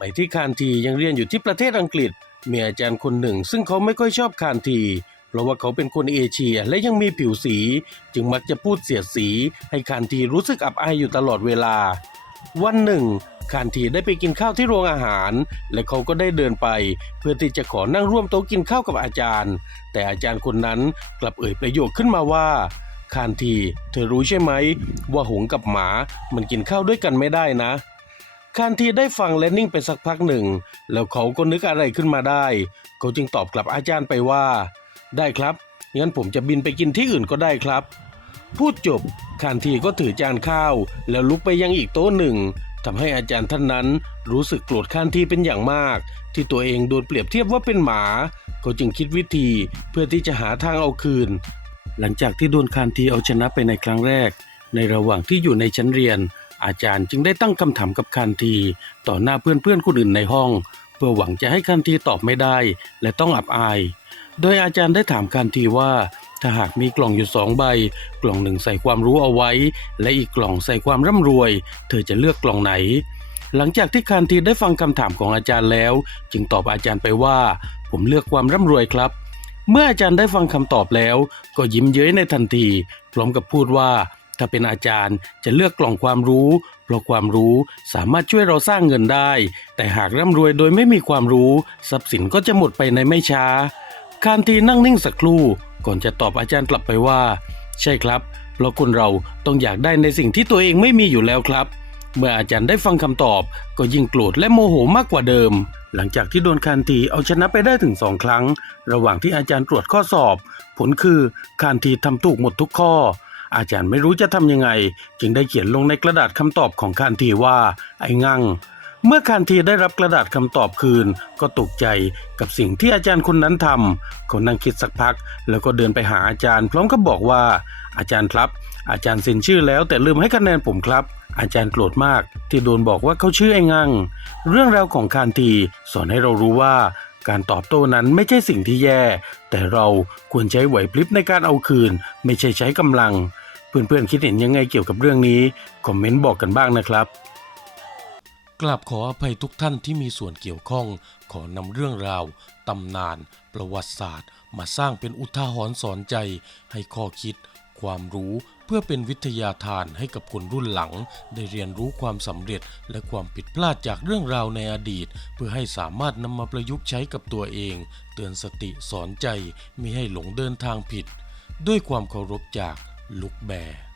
มัยที่คานทียังเรียนอยู่ที่ประเทศอังกฤษ มีอาจารย์คนหนึ่ง ซึ่งเขาไม่ค่อยชอบคานที เพราะว่าเขาเป็นคนเอเชียและยังมีผิวสี จึงมักจะพูดเสียดสี ให้คานทีรู้สึกอับอายอยู่ตลอดเวลา วันหนึ่งคานทีได้ไปกินข้าวที่โรงอาหาร และเขาก็ได้เดินไป เพื่อที่จะขอนั่งร่วมโต๊ะกินข้าวกับอาจารย์ แต่อาจารย์คนนั้นกลับเอ่ยประโยคขึ้นมาว่าคานที เธอรู้ใช่ไหม ว่าหงกับหมา มันกินข้าวด้วยกันไม่ได้นะ คานทีได้ฟังและนิ่งไปสักพักหนึ่ง แล้วเขาก็นึกอะไรขึ้นมาได้ เขาจึงตอบกลับอาจารย์ไปว่า ได้ครับ งั้นผมจะบินไปกินที่อื่นก็ได้ครับ พูดจบคานทีก็ถือจานข้าว แล้วลุกไปยังอีกโต๊ะหนึ่งทำให้อาจารย์ท่านนั้นรู้สึกโกรธคานทีเป็นอย่างมาก ที่ตัวเองโดนเปรียบเทียบว่าเป็นหมา เขาจึงคิดวิธีเพื่อที่จะหาทางเอาคืน หลังจากที่โดนคานทีเอาชนะไปในครั้งแรก ในระหว่างที่อยู่ในชั้นเรียน อาจารย์จึงได้ตั้งคำถามกับคานที ต่อหน้าเพื่อนๆคนอื่นในห้อง เพื่อหวังจะให้คานทีตอบไม่ได้ และต้องอับอาย โดยอาจารย์ได้ถามคานทีว่าถ้าหากมีกล่องอยู่สองใบ กล่องหนึ่งใส่ความรู้เอาไว้ และอีกกล่องใส่ความร่ำรวย เธอจะเลือกกล่องไหน หลังจากที่คานทีได้ฟังคำถามของอาจารย์แล้ว จึงตอบอาจารย์ไปว่า ผมเลือกความร่ำรวยครับ เมื่ออาจารย์ได้ฟังคำตอบแล้ว ก็ยิ้มเย้ยในทันที พร้อมกับพูดว่า ถ้าเป็นอาจารย์จะเลือกกล่องความรู้ เพราะความรู้สามารถช่วยเราสร้างเงินได้ แต่หากร่ำรวยโดยไม่มีความรู้ ทรัพย์สินก็จะหมดไปในไม่ช้า คานทีนั่งนิ่งสักครู่ ก่อนจะตอบอาจารย์กลับไปว่า ใช่ครับ เพราะคนเราต้องอยากได้ในสิ่งที่ตัวเองไม่มีอยู่แล้วครับ เมื่ออาจารย์ได้ฟังคำตอบ ก็ยิ่งโกรธและโมโหมากกว่าเดิมหลังจากที่โดนคานทีเอาชนะไปได้ถึงสองครั้ง ระหว่างที่อาจารย์ตรวจข้อสอบ ผลคือคานทีทำถูกหมดทุกข้อ อาจารย์ไม่รู้จะทำยังไง จึงได้เขียนลงในกระดาษคำตอบของคานทีว่า ไอ้งั่งเมื่อคานทีได้รับกระดาษคำตอบคืน ก็ตกใจกับสิ่งที่อาจารย์คนนั้นทำเขานั่งคิดสักพัก แล้วก็เดินไปหาอาจารย์ พร้อมกับบอกว่า อาจารย์ครับ อาจารย์เซ็นชื่อแล้วแต่ลืมให้คะแนนผมครับ อาจารย์โกรธมาก ที่โดนบอกว่าเขาชื่อไอ้งั่งเรื่องราวของคานทีสอนให้เรารู้ว่า การตอบโต้นั้นไม่ใช่สิ่งที่แย่ แต่เราควรใช้ไหวพริบในการเอาคืน ไม่ใช่ใช้กำลัง เพื่อนๆคิดเห็นยังไงเกี่ยวกับเรื่องนี้คอมเมนต์บอกกันบ้างนะครับกราบขออภัยทุกท่านที่มีส่วนเกี่ยวข้อง ขอนำเรื่องราว ตำนาน ประวัติศาสตร์ มาสร้างเป็นอุทาหรณ์สอนใจ ให้ข้อคิด ความรู้เพื่อเป็นวิทยาทานให้กับคนรุ่นหลัง ได้เรียนรู้ความสำเร็จและความผิดพลาดจากเรื่องราวในอดีต เพื่อให้สามารถนำมาประยุกต์ใช้กับตัวเอง เตือนสติสอนใจมิให้หลงเดินทางผิด ด้วยความเคารพจาก ลุกแบร์